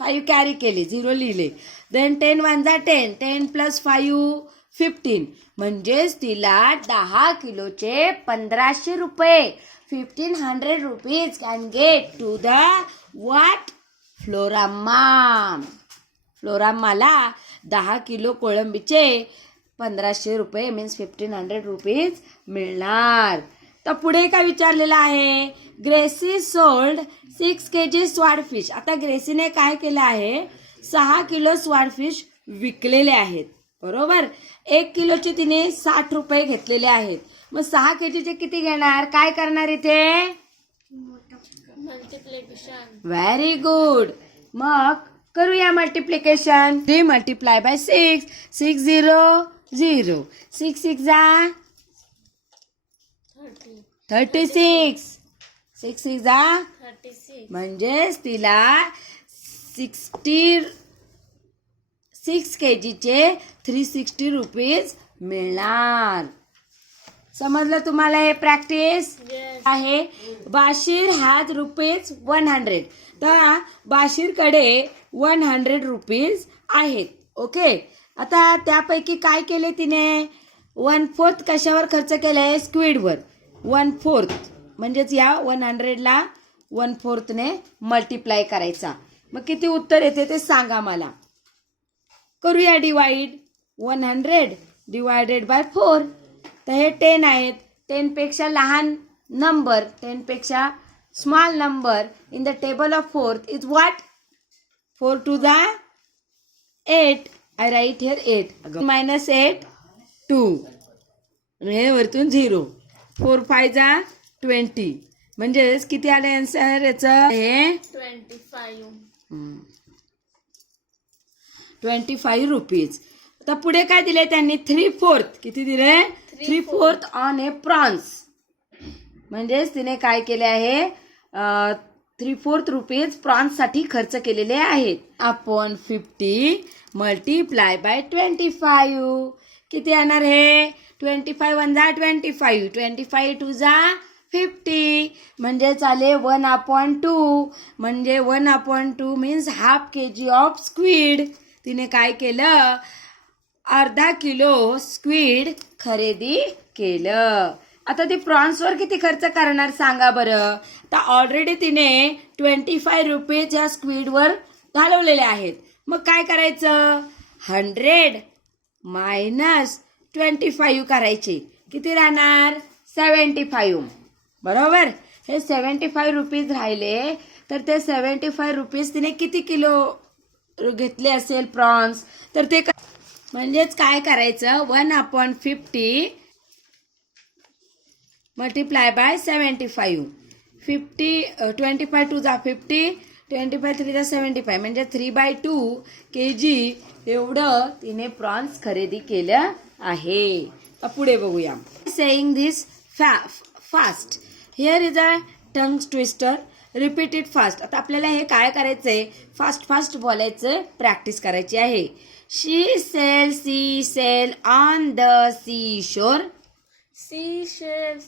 5 कॅरी केले, 0 लिहिले. देन 10 1 जा 10. 10 प्लस 5 15. म्हणजेच तिला 10 किलोचे 1500 रुपये 1500 rupees can get to the what? Floramma. फ्लोरामाला 10 किलो कोळंबीचे 1500 रुपये मीन्स 1500 रुपीज मिळणार. तर पुढे काय विचारलेलं आहे? Gracie sold 6 kg swordfish. आता ग्रेसीने काय केलं आहे? 6 किलो स्वॅडफिश विकलेले आहेत, बरोबर. 1 किलोचे तिने 60 रुपये घेतलेले आहेत. मग 6 kgचे किती घेणार? काय करणार इथे? मल्टिप्लिकेशन. Very good. मग करूया मल्टिप्लिकेशन. 3 multiply by 6. 6 0 0. 6 6 जा 36. 6 6 जा 36. म्हणजेच तिला 6 kgचे 360 रुपीज मिळणार. समजलं तुम्हाला? हे प्रॅक्टिस Yes. आहे. बाशीर हॅज रुपीज 100. तर बाशीरकडे 100 रुपीज आहेत. ओके. आता त्यापैकी काय केले तिने? 1/4 कशावर खर्च केलाय? स्क्विडवर. 1/4 म्हणजेच या 100ला 1/4 ने मल्टिप्लाय करायचा. मग किती उत्तर येते ते सांगा मला. करूया डिवाइड. 100 divided by 4. तर हे 10 आहेत. 10 पेक्षा लहान नंबर, 10 पेक्षा small number in the table of 4th is what? 4 2 जा 8. I write here 8. -8 2. हे वरतून 0. 4 5 जा 20. म्हणजेच किती आले आन्सर याचं? हे 25 रुपीज. आता पुढे काय दिले त्यांनी? 3/4. किती दिले? 3/4 ऑन ए प्रॉन्स. म्हणजेच तिने काय केले आहे? 3/4 रुपीज प्रॉन्स साठी खर्च केलेले आहेत. Upon 50 multiply by 25. किती येणार हे? 25 1 जा 25. 25 2 जा 50. म्हणजे चाले 1/2. म्हणजे 1/2 मीन्स ½ kg ऑफ स्क्विड. तिने काय केलं? अर्धा किलो स्क्विड खरेदी केलं. आता ती प्रॉन्सवर किती खर्च करणार सांगा बरं. तर ऑलरेडी तिने 25 रुपीज या स्क्विडवर घालवलेले आहेत. मग काय करायचं? 100 मायनस 25 करायचे. किती राहणार? 75. बरोबर. हे 75 रुपीज राहिले. तर ते 75 रुपीज तिने किती किलो घेतले असेल प्रॉन्स? तर ते म्हणजेच काय करायचं? 1/50 मल्टिप्लाय बाय 75. 25 2 जा 50. 25 3 जा 75. म्हणजे 3/2 kg एवढं तिने प्रॉन्स खरेदी केलं आहे. पुढे बघूया. Saying this fast. Here is a tongue twister. Repeat it fast. आता आपल्याला हे काय करायचंय? फास्ट फास्ट बोलायचं प्रॅक्टिस करायची आहे. She sell on the sea shore. Seashell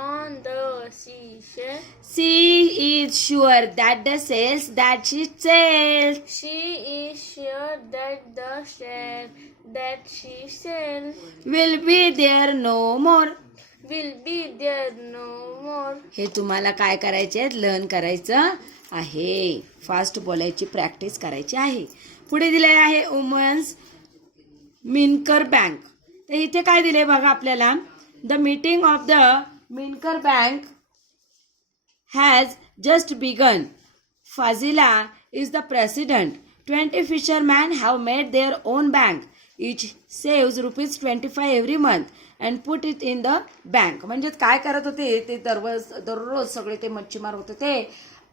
on the seashore. She is sure that the sails that she sails She is sure that the shell that she sells will be there no more. will be there no more. हे तुम्हाला काय करायचे learn करायचं आहे. Fast बोलायची practice करायची आहे. पुढे दिलेलं आहे वुमन्स मिनकर बँक. तर इथे काय दिले बघा आपल्याला. The meeting of the Meenkar bank has just begun. Fazila is the president. 20 fishermen have made their own bank. Each saves ₹25 every month and put it in the bank. म्हणजे काय करत होते ते दररोज सगळे ते मच्छीमार होते ते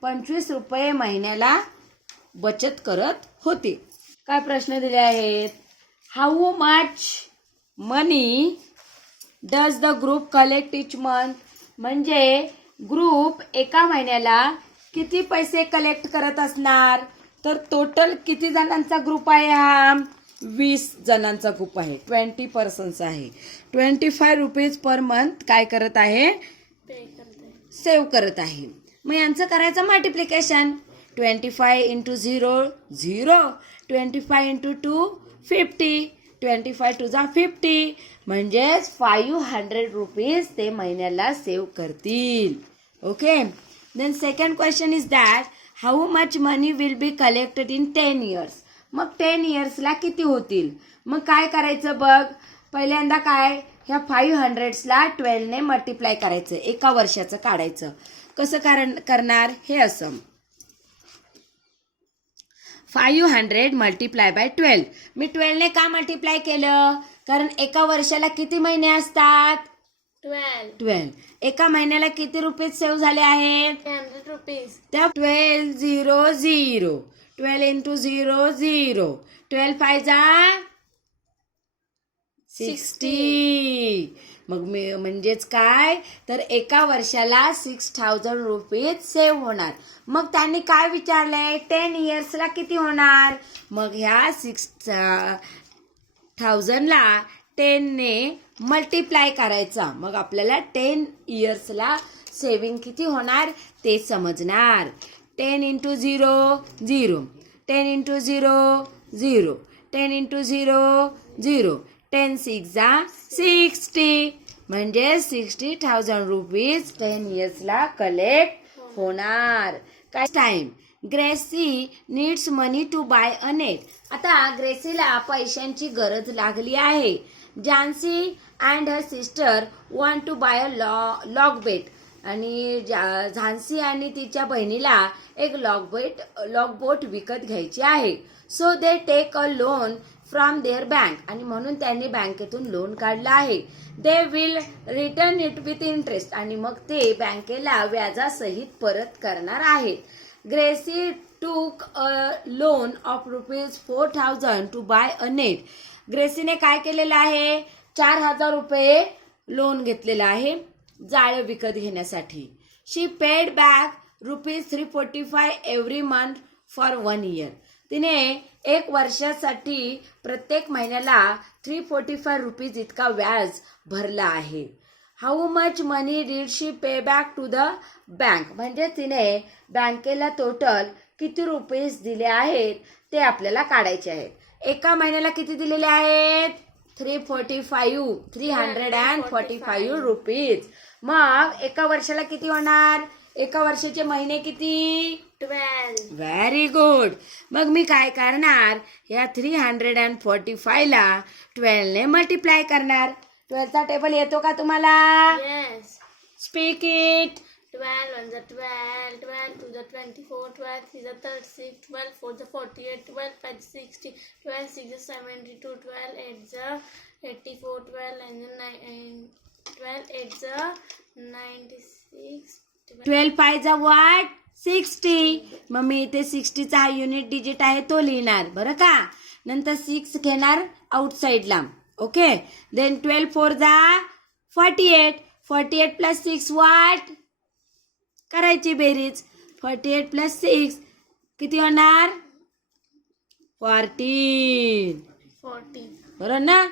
₹25 महिन्याला बचत करत होते. काय प्रश्न दिले आहेत. How much money does the group collect each month. म्हणजे ग्रुप एका महिन्याला किती पैसे कलेक्ट करत असणार. तर टोटल किती जणांचा ग्रुप आहे हा. 20 जणांचा ग्रुप आहे. 20 पर्सन्स आहे. ₹25 पर मंथ काय करत आहे पे करते. सेव्ह करत आहे. मग यांचं करायचं मल्टिप्लिकेशन. 25 इंटू 0 0. 25 इंटू 2 50. 25 टू जा 50. म्हणजेच ₹500 ते महिन्याला सेव्ह करतील. Okay. Then second question is that how much money will be collected in 10 years. मग 10 yearsला किती होतील. मग काय करायचं बघ. पहिल्यांदा काय ह्या 500ला 12ने मल्टिप्लाय करायचं. एका वर्षाचं काढायचं. कसं करणार हे असं. 500 मल्टिप्लाय बाय 12. मी 12ने का मल्टिप्लाय केलं. कारण एका वर्षाला किती महिने असतात. 12. एका महिन्याला किती रुपये सेव्ह झाले आहेत. ₹100. त्या 12 0 0. 12 इंटू 0 0. 12 5 जा 60. मग म्हणजेच काय तर एका वर्षाला ₹6000 सेव्ह होणार. मग त्यांनी काय विचारलंय 10 yearsला किती होणार. मग ह्या 6000ला 10ने मल्टिप्लाय करायचा. मग आपल्याला 10 yearsला सेविंग किती होणार ते समजणार. 10 इंटू 0 0. 10 इंटू 0 0. 10 इंटू 0 0. 10 6 जा 60. म्हणजे ₹60,000 10 yearsला कलेक्ट होणार. काय time Gracy needs money to buy a net. आता ग्रेसीला पैशांची गरज लागली आहे. Jansi and her sister want to buy a log boat. आणि झान्सी आणि तिच्या बहिणीला एक लॉग बोट विकत घ्यायची आहे. So they take a loan from their bank. आणि म्हणून त्यांनी बँकेतून लोन काढलं आहे. They will return it with interest. आणि मग ते बँकेला व्याजासहित परत करणार आहेत. Gracy took a loan of ₹4,000 to buy a net. ग्रेसीने काय केलेलं आहे ₹4,000 लोन घेतलेलं आहे जाळं विकत घेण्यासाठी. She paid back ₹345 every month for 1 year. तिने एक वर्षासाठी प्रत्येक महिन्याला ₹345 इतका व्याज भरला आहे. How much money did she pay back to the bank. म्हणजे तिने बँकेला टोटल किती रुपये दिले आहेत ते आपल्याला काढायचे आहेत. एका महिन्याला किती दिलेले आहेत ₹345. मग एका वर्षाला किती होणार. एका वर्षाचे महिने किती 12. Very good. मग मी काय करणार या 345ला 12ने मल्टिप्लाय करणार. 12चा टेबल येतो का तुम्हाला. Yes. Speak it. 12 1 the 12, 12 2 the 24, 12 3 the 36, 12 4 the 48, 12 5 the 60, 12 6 the 72, 12 8 the 84, 12 and the 9, 12 8 the 96, 12 5 जा व्हॉट 60. मग मी इथे 60चा हा युनिट डिजिट आहे तो लिहिणार बरं का. नंतर 6 घेणार आउटसाइडला. ओके. देन 12 4 जा 48. 48 प्लस 6 व्हॉट करायची बेरीज. 48 प्लस 6 किती होणार 14. 40. बरोबर ना.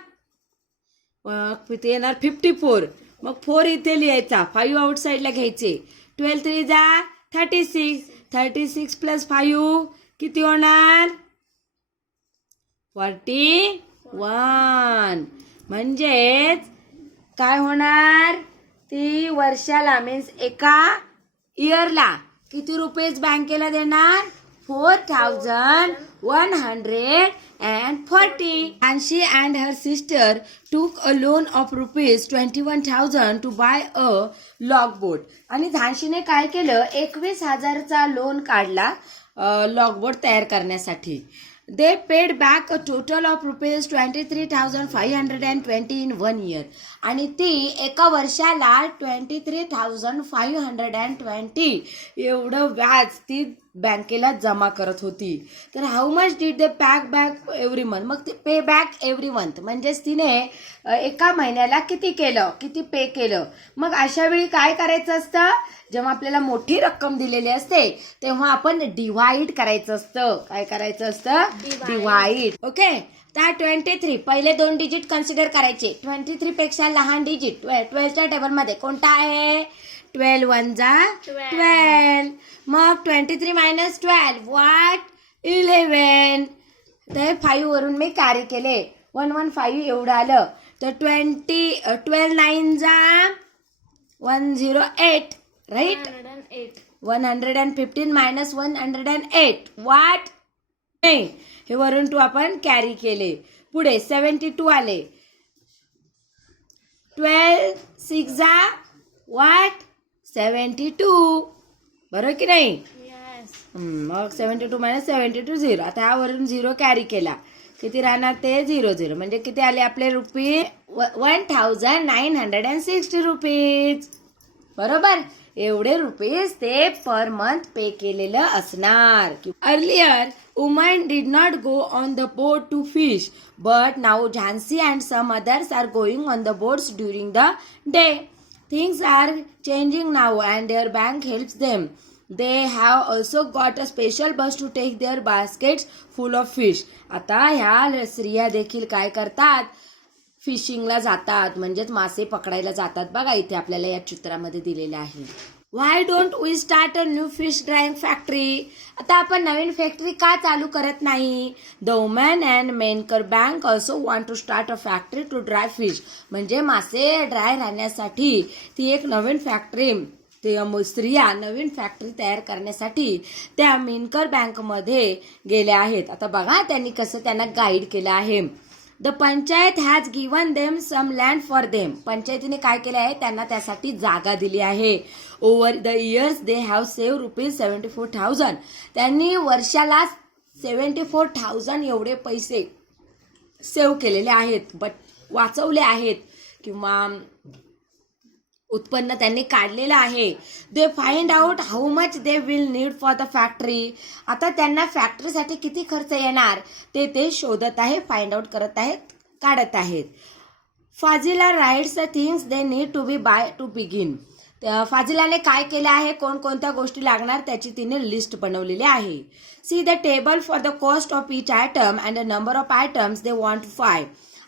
मग किती येणार 54. मग 4 इथे लिहायचा 5 आउटसाइडला घ्यायचे. 12 3 जा 36. 36 प्लस 5 किती होणार 41. म्हणजेच काय होणार ती वर्षाला मीन्स एका इयरला किती रुपीज बँकेला देणार? 4,140. And she and her sister took a loan of rupees 21,000 to buy a logboat. आणि झांशीने काय केलं? 21,000चा लोन काढला लॉगबोट तयार करण्यासाठी. They paid back a total of rupees 23,520 in 1 year. आणि ती एका वर्षाला 23,520 एवढं व्याज ती बँकेला जमा करत होती. तर how much did they pack back every month? मग ते पे बॅक एव्हरी मंथ म्हणजेच तिने एका महिन्याला किती केलं, किती पे केलं. मग अशा वेळी काय करायचं असतं? जेव्हा आपल्याला मोठी रक्कम दिलेली असते तेव्हा आपण डिवाइड करायचं असतं. काय करायचं असतं? डिवाइड. ओके. तर 23 पहिले 2 डिजिट कन्सिडर करायचे. 23 पेक्षा लहान डिजिट 12च्या टेबलमध्ये कोणता आहे? 12 1 जा 12. मग 23 मायनस 12 व्हॉट? 11. ते 5 वरून मी कॅरी केले. 115 एवढं आलं. तर 12 9 जा 108. राईट? 115 minus 108 what? नाही, हे वरून 2 आपण कॅरी केले. पुढे 72 आले. 12 6 जा व्हॉट? 72. बरोबर की नाही? मग 72 मायनस 72 0. आता यावरून 0 कॅरी केला. किती राहणार? ते 0 0. म्हणजे किती आले आपले रुपये? 1,960 रुपीज. बरोबर? एवढे रुपीज ते पर मंथ पे केलेलं असणार. Earlier women did not go on the boat to fish, but now Jhansi and some others are going on the boats during the day. Things are changing now and their bank helps them. They have also got a special bus to take their baskets full of fish. आता ह्या स्त्रिया देखील काय करतात? फिशिंगला जातात, म्हणजेच मासे पकडायला जातात. बघा इथे आपल्याला या चित्रामध्ये दिलेलं आहे. Why don't we start a new fish drying factory? आता आपण नवीन फॅक्टरी का चालू करत नाही? The women and Menkar Bank also want to start a factory to dry fish. म्हणजे मासे ड्राय राहण्यासाठी ती एक नवीन फॅक्टरी, ते स्त्रिया नवीन फॅक्टरी तयार करण्यासाठी त्या मेनकर बँकमध्ये गेल्या आहेत. आता बघा त्यांनी कसं त्यांना गाईड केलं आहे. The panchayat has given them some land for them. पंचायतीने काय केले आहे? त्यांना त्यासाठी जागा दिली आहे. Over the years they have save rupees 74,000. त्यांनी वर्षाला 74,000 एवढे पैसे सेव्ह केलेले आहेत, बट वाचवले आहेत किंवा उत्पन्न त्यांनी काढलेलं आहे. They find out how much they will need for the factory. आता त्यांना फॅक्टरीसाठी किती खर्च येणार ते शोधत आहे, फाइंड आउट करत आहेत, काढत आहेत. Fazila writes the things they need to be buy to begin. फाजिलाने काय केलं आहे? कोणकोणत्या गोष्टी लागणार त्याची तिने लिस्ट बनवलेली आहे. See the table for the cost of each item and the number of items they want to buy.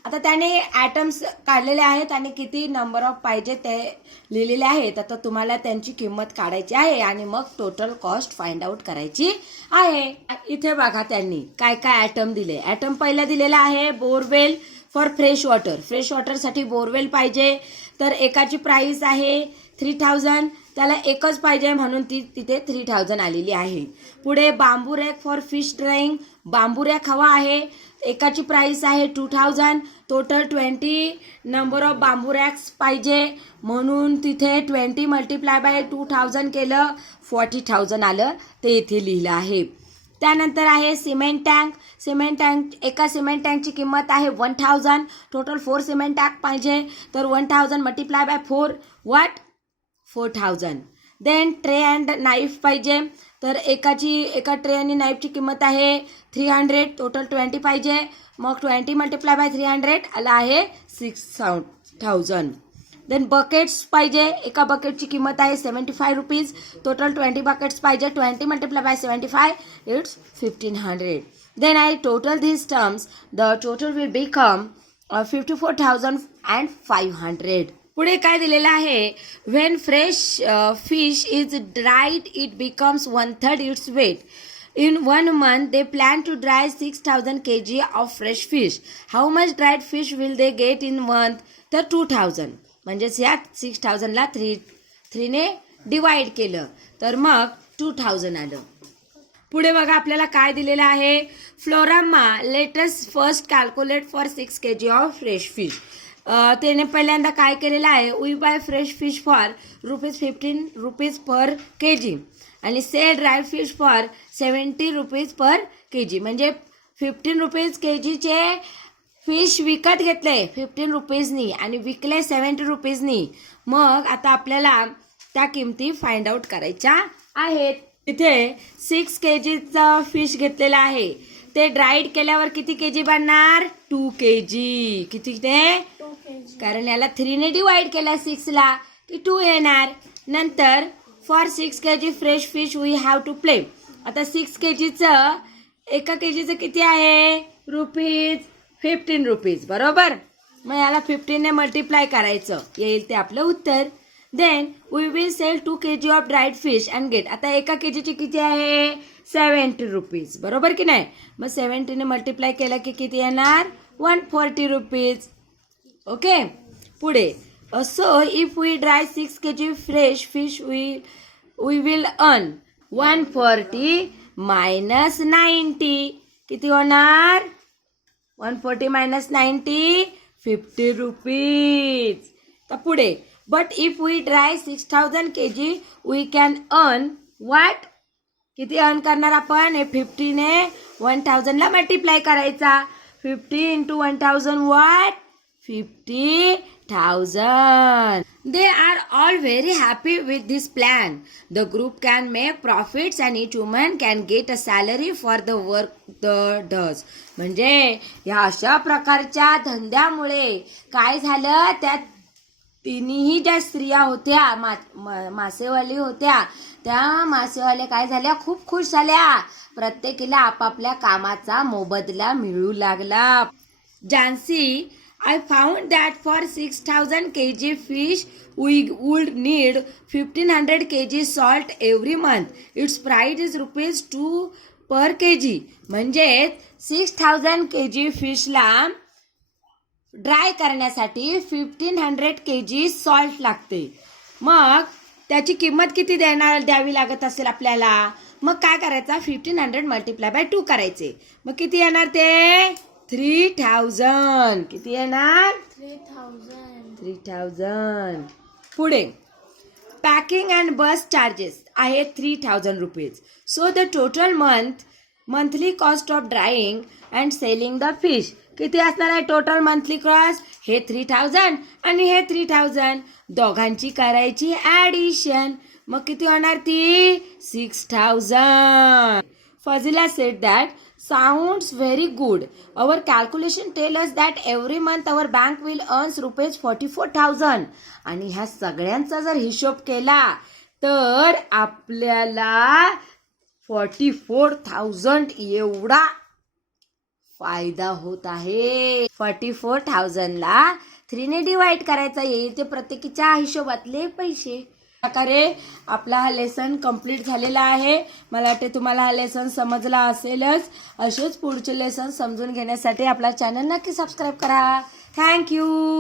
आता त्याने ॲटम्स काढलेले आहेत आणि किती नंबर ऑफ पाहिजे ते लिहिलेले आहेत. आता तुम्हाला त्यांची किंमत काढायची आहे आणि मग टोटल कॉस्ट फाइंड आउट करायची आहे. इथे बघा त्यांनी काय काय ॲटम दिले. ॲटम पहिला दिलेला आहे borewell for fresh water. Fresh वॉटरसाठी बोरवेल पाहिजे, तर एकाची प्राइस आहे 3,000. त्याला एकच पाहिजे म्हणून ती तिथे 3,000 आलेली आहे. पुढे bamboo rack for fish drying. Bamboo rack हवा आहे, एकाची प्राइस आहे 2,000. Total 20 number of bamboo racks पाहिजे म्हणून तिथे 20 मल्टिप्लाय बाय 2,000 केलं, 40,000 आलं, ते इथे लिहिलं आहे. त्यानंतर आहे सिमेंट टँक. सिमेंट टँक, एका सिमेंट टँकची किंमत आहे 1,000. टोटल 4 सिमेंट टँक पाहिजे, तर 1,000 multiply by 4 what? 4,000. Then tray and knife पाहिजे, तर एका ट्रे आणि नाईफची किंमत आहे 300. टोटल 20 पाहिजे, मग 20 मल्टिप्लाय बाय 300 आला आहे 6,000. देन बकेट्स पाहिजे, एका बकेटची किंमत आहे 75 रुपीज. टोटल 20 बकेट्स पाहिजे, 20 multiply by 75 it's 1,500. Then I total these terms, the total will become 54,500. पुढे काय दिलेलं आहे? When fresh fish is dried it becomes 1/3 its weight. In 1 month, they plan to dry 6,000 kg of fresh fish. How much dried fish will they get in month? तर 2,000. म्हणजेच या 6000ला 3ने divide केलं तर मग 2000 आलं. पुढे बघा आपल्याला काय दिलेलं आहे. Floramma let's first calculate for 6 kg of fresh fish. त्याने पहिल्यांदा काय केलेलं आहे. We buy fresh fish for ₹15 per kg आणि sell dry fish for ₹70 per kg. म्हणजे ₹15 kgचे फिश विकत घेतले ₹15नी आणि विकले ₹70नी. मग आता आपल्याला त्या किमती फाइंड आउट करायच्या आहेत. इथे 6 kgचं फिश घेतलेलं आहे. ते ड्राईड केल्यावर किती kg बनणार. 2 kg. किती ते 2 kg. कारण याला 3ने डिवाइड केला 6ला की 2 येणार. नंतर for 6 kg fresh fish we have to play. आता 6 kgचं एका kgचं किती आहे ₹15 बरोबर. मग याला 15ने मल्टिप्लाय करायचं येईल ते आपलं उत्तर. Then we will sell 2 kg of dried fish and get. आता एका kgची किती आहे ₹70 बरोबर की नाही. मग 70ने मल्टिप्लाय केलं की किती येणार ₹140. ओके. पुढे so if we dry 6 kg fresh fish we will earn 140 minus 90. किती होणार 140 मायनस 90 ₹50. तर पुढे but if we dry 6000 kg we can earn what. किती अर्न करणार आपण. हे 50ने 1000ला मल्टिप्लाय करायचा. 50 into 1000 what 50,000. They are all very happy with this plan. The group can make profits and each woman can get a salary for the work the does. म्हणजे या अशा प्रकारच्या धंद्यामुळे काय झालं. त्या तिन्ही ज्या स्त्रिया होत्या मासेवाली होत्या त्या मासेवाल्या काय झाल्या खूप खुश झाल्या. प्रत्येकीला आपापल्या कामाचा मोबदला मिळू लागला. Jhansi I found that for 6000 kg fish we would need 1500 kg salt every month. Its price is ₹2 per kg. म्हणजे 6000 kg फिशला ड्राय करण्यासाठी 1500 kg सॉल्ट लागते. मग त्याची किंमत किती द्यावी लागत असेल आपल्याला. मग काय करायचं 1500 मल्टिप्लाय बाय 2 करायचे. मग किती येणार ते 3000. किती येणार 3000. पुढे पॅकिंग अँड बस चार्जेस आहे ₹3000. So the total monthly cost of drawing and selling the fish. किती असणार आहे टोटल मंथली कॉस्ट. हे 3000 आणि हे 3000 दोघांची करायची ऍडिशन. मग किती होणार ती 6000. Fazila said that sounds very good. Our calculation tell us that every month our bank will earn ₹44,000. आणि ह्या सगळ्यांचा जर हिशोब केला तर आपल्याला 44,000 एवढा फायदा होत आहे. 44,000ला 3ने डिवाइड करायचा येईल ते प्रत्येकीच्या हिशोबातले पैसे. प्रकारे आपला हा लेसन कंप्लीट झालेला आहे. मला वाटते तुम्हाला हा लेसन समजला असेलच. असेच पुढचे लेसन समजून घेण्यासाठी आपला चॅनल नक्की सबस्क्राईब करा. थँक्यू.